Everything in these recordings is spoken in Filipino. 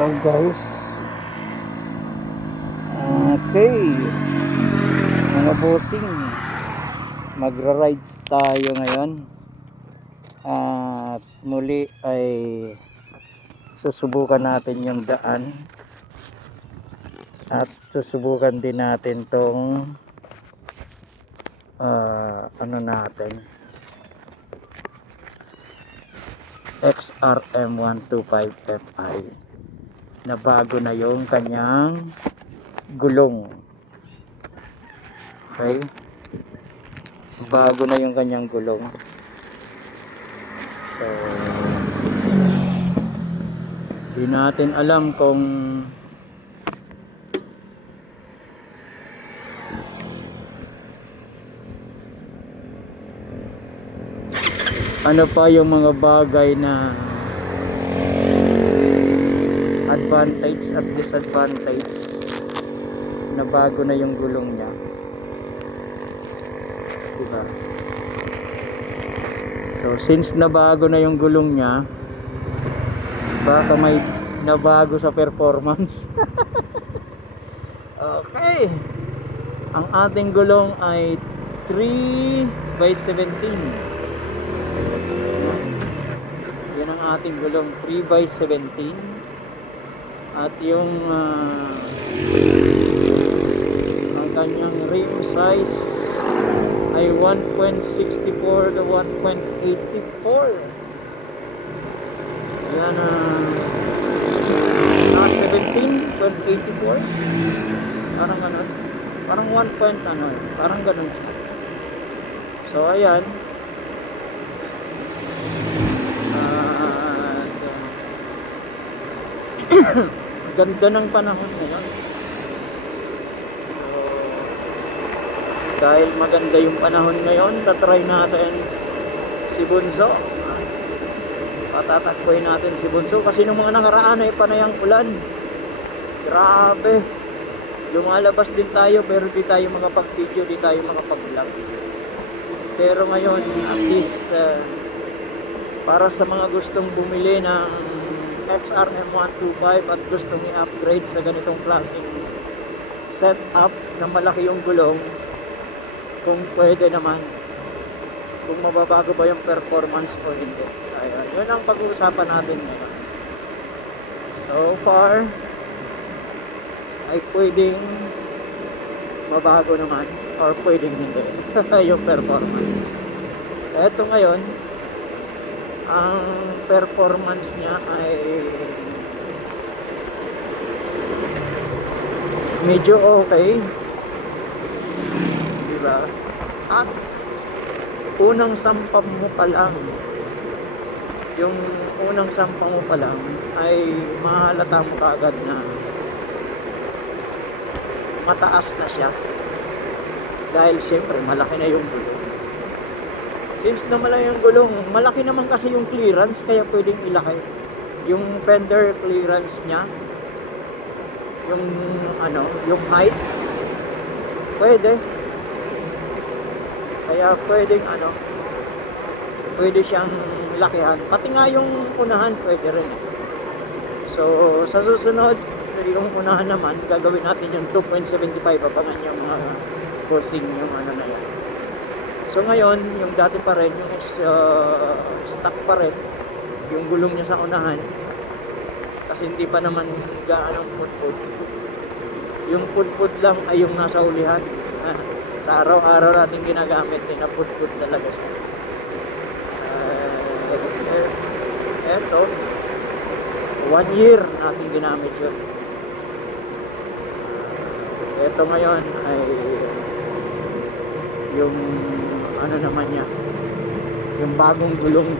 Hello guys. Okay, mga bossing, magra-rides tayo ngayon. At muli ay susubukan natin yung daan. At susubukan din natin tong ano natin, XRM 125 Fi na bago na yung kanyang gulong. Okay, bago na yung kanyang gulong. So di natin alam kung ano pa yung mga bagay na advantage at disadvantage na bago na yung gulong niya, diba? So since nabago na yung gulong niya, baka may nabago sa performance. Okay, ang ating gulong ay 3x17. Yan ang ating gulong, 3x17. At yung ang kanyang rim size ay 1.64 to 1.84. Yan, 17.84. Parang ano, parang 1 point ano, parang ganun siya. So ayan, ganda ng panahon ngayon. So, dahil maganda yung panahon ngayon, tatry natin si Bunso. Patatakboy natin si Bunso kasi nung mga nakaraan ay panayang ulan. Grabe, lumalabas din tayo pero di tayo makapag-video, di tayo makapag-vlog. Pero ngayon at least para sa mga gustong bumili ng XRM 125 at gustong i-upgrade sa ganitong klaseng setup na malaki yung gulong, kung pwede naman, kung mababago ba yung performance o hindi. Ayan, yun ang pag-uusapan natin ngayon. So far ay pwedeng mabago naman or pwedeng hindi yung performance. Eto ngayon, ang performance niya ay medyo okay, diba? At unang sampang mo pa lang, yung unang sampang mo pa lang ay mahalata mo kaagad na mataas na siya dahil siyempre malaki na yung gulong. Since na malaki yung gulong, malaki naman kasi yung clearance, kaya pwedeng ilaki yung fender clearance niya, yung ano, yung height, pwede, kaya pwedeng ano, pwede siyang lakihan, pati nga yung unahan pwede rin. So sa susunod, yung unahan naman gagawin natin yung 2.75, abangan yung bossing yung ano na yan. So ngayon, yung dati pa rin, yung stock pa rin yung gulong niya sa unahan kasi hindi pa naman gaano pudpud. Yung pudpud lang ay yung nasa ulihan. Sa araw-araw natin ginagamit, na pudpud talaga siya. Eto, 1 year natin ginamit yun. Eto ngayon ay yung ano naman niya, yung bagong gulong.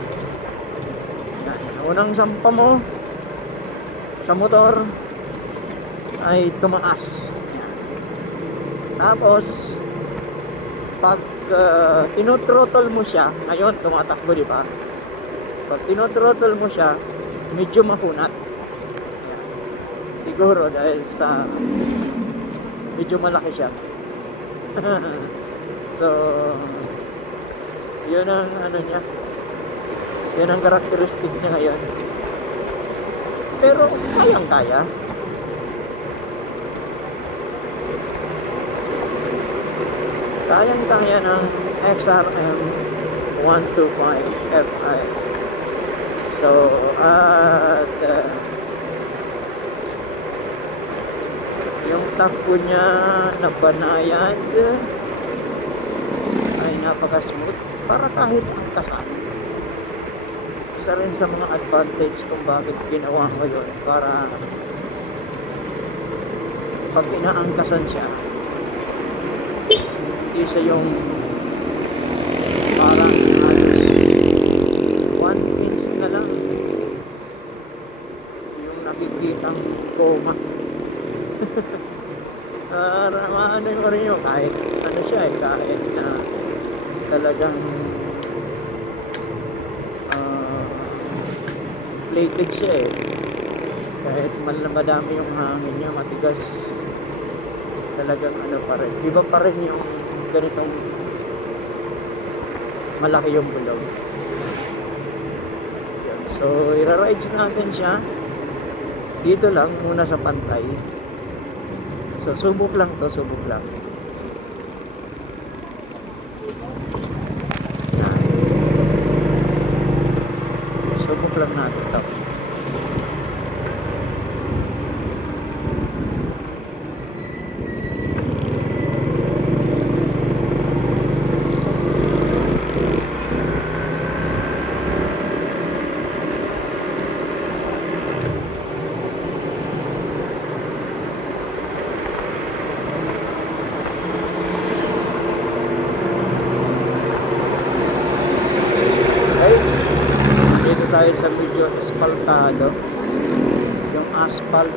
Unang sampa mo sa motor ay tumaas. Tapos pag tinothrottle mo siya, ngayon tumatakbo, di ba? Pag tinothrottle mo siya, medyo makunat. Siguro dahil sa medyo malaki siya. So yun ang ano niya, yun ang karakteristik niya ngayon. pero kayang-kaya. Kayang-kaya ng XRM 125 Fi. So, at yung takbo niya na banayad ay napaka-smooth para kahit angkasan. Isa rin sa mga advantage kung bakit ginawa ko yun, para pag inaangkasan siya, hindi siya yung parang halos 1 inch na lang yung nakikitang coma. Ano yung rin yun, kahit ano siya kahit na talagang plated siya kahit madami yung hangin niya, matigas, talagang ano pa rin, iba pa rin yung ganitong malaki yung bulog. So ira-rides natin siya dito lang muna sa Pantay. So subok lang to, subok lang. Subok lang natin to. Tayo sa medyo asphaltado, yung asphalt,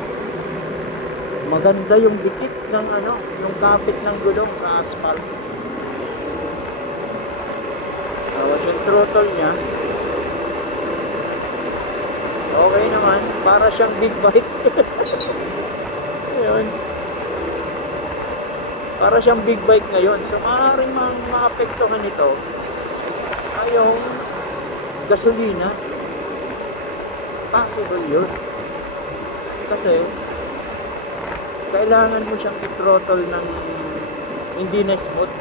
maganda yung dikit ng ano, yung kapit ng gulong sa asphalt. Tapos yung throttle nya okay naman, para siyang big bike. Yun, para siyang big bike ngayon. So maaaring maapektuhan nito ay yung gasolina. Possible yun. Kasi kailangan mo siyang i-throttle ng hindi na smooth.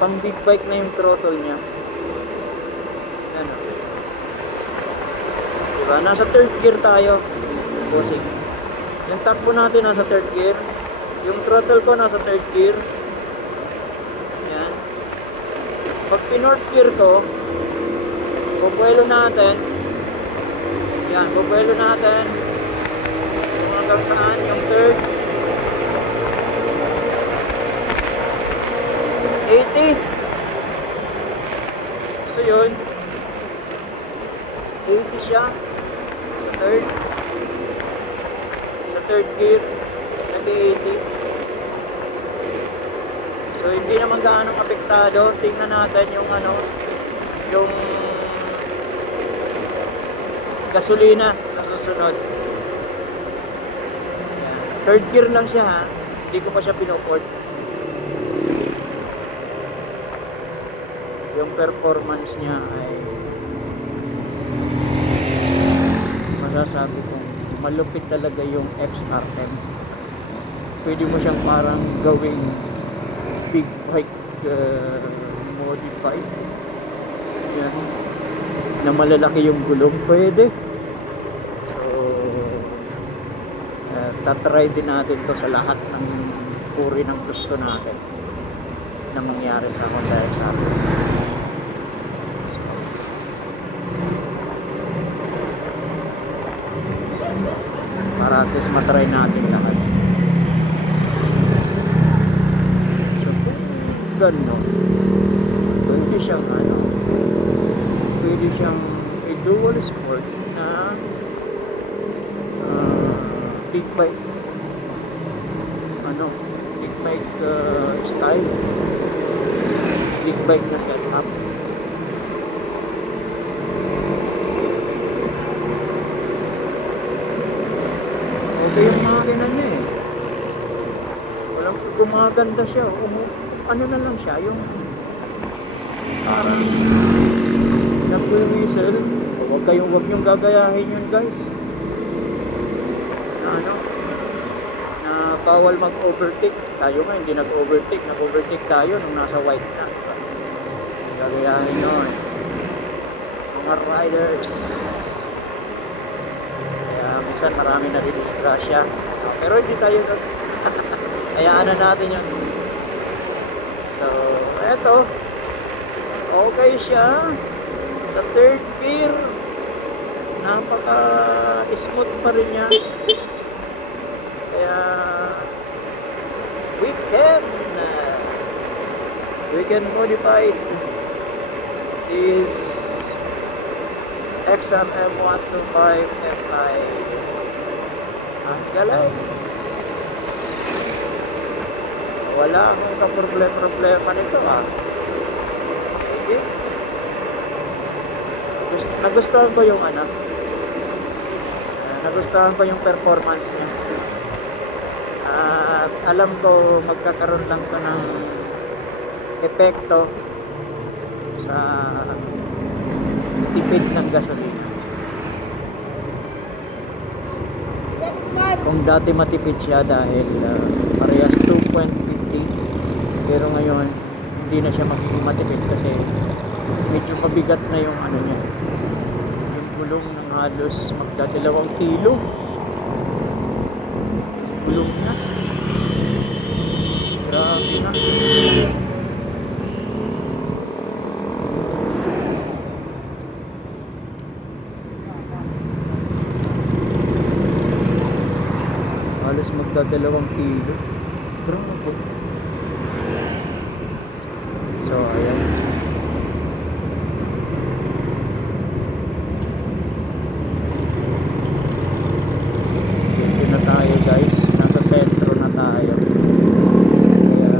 Pang big bike na yung throttle niya. Ano? Diba? Nasa third gear tayo. Bossing. Yung takbo natin nasa third gear. Yung throttle ko nasa third gear. Yan. Pag pinorth gear ko, pupuelo natin. Yan, bubuelo natin kung hanggang saan yung third. 80. So yun, 80 siya sa third. Sa third gear, nag-80. So hindi naman gaano apektado. Tingnan natin yung ano, yung gasolina sa susunod. Yan. Third gear lang siya ha. Hindi ko pa siya pinuport. Yung performance niya ay masasabi kong malupit talaga yung XRM. Pwede mo siyang parang gawing big bike modified. Yan. Na malalaki yung gulong, pwede. So tatry din natin to sa lahat ng uri ng gusto natin na mangyari sa Honda XR. Para at least matry natin lahat. So kung gano'n, pwede siyang ano, pwede siyang dual sport na big bike, ano, big bike style, big bike na setup. Okay yung makina niya walang gumaganda siya, ano na lang siya, yung parang nag-whistle. Huwag niyong gagayahin yun guys. na ano, na bawal mag-overtake. Tayo nga hindi nag-overtake. Nag-overtake tayo nung nasa white na. Gagayahin nun. Mga riders. Kaya minsan marami na rin disgrasya. Pero hindi tayo hayaan na natin yan. So, eto. Okay siya. Sa third gear. Napaka-smooth pa rin niya. Kaya we can modify this XRM 125 Fi. Ang galing. Wala akong kaproblema nito Okay. Nagustuhan ko yung ano. Nagustuhan ko yung performance niya. At alam ko magkakaroon lang to ng epekto sa tipid ng gasolina. Kung dati matipid siya dahil parehas 2.50, pero ngayon hindi na siya magiging matipid kasi medyo mabigat na yung ano niya, yung gulong ng halos magdadalawang kilo gulong niya. Grabe na. Halos magdadalawang kilo. Grabe. So ayan. Dito na tayo guys, nasa sentro na tayo, kaya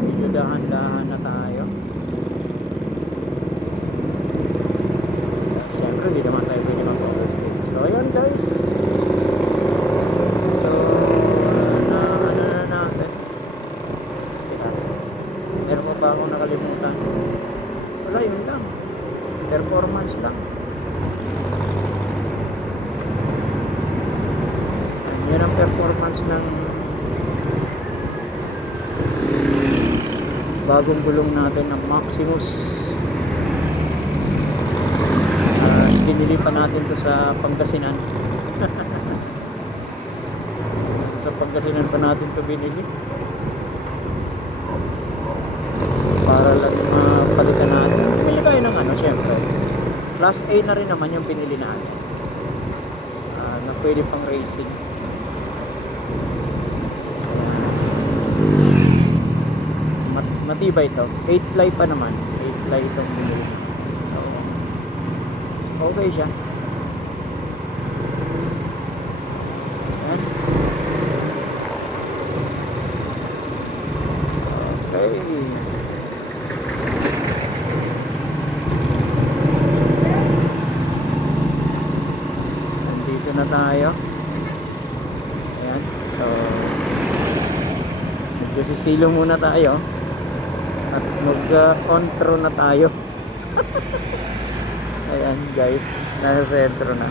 medyo dahan-dahan na tayo. Siyempre hindi naman tayo pwede mag-overtake. So ayan guys, so ano na natin. Teka, meron pa ba akong nakalimutan? Wala, yun lang, performance lang. Yan ang performance ng bagong gulong natin ng Maximus. Binili pa natin to sa Pangasinan. Sa Pangasinan pa natin to binili para lang mapalitan natin. Bili tayo ng ano, syempre Class A na rin naman yung binili natin, na pwede pang racing. Matibay ito, 8 ply pa naman, 8 ply itong binili. So okay siya. So, yan. Okay. Nandito na tayo. Ayan. So medyo sisilo muna tayo at mag-control na tayo. Ayan guys, nasa sentro na.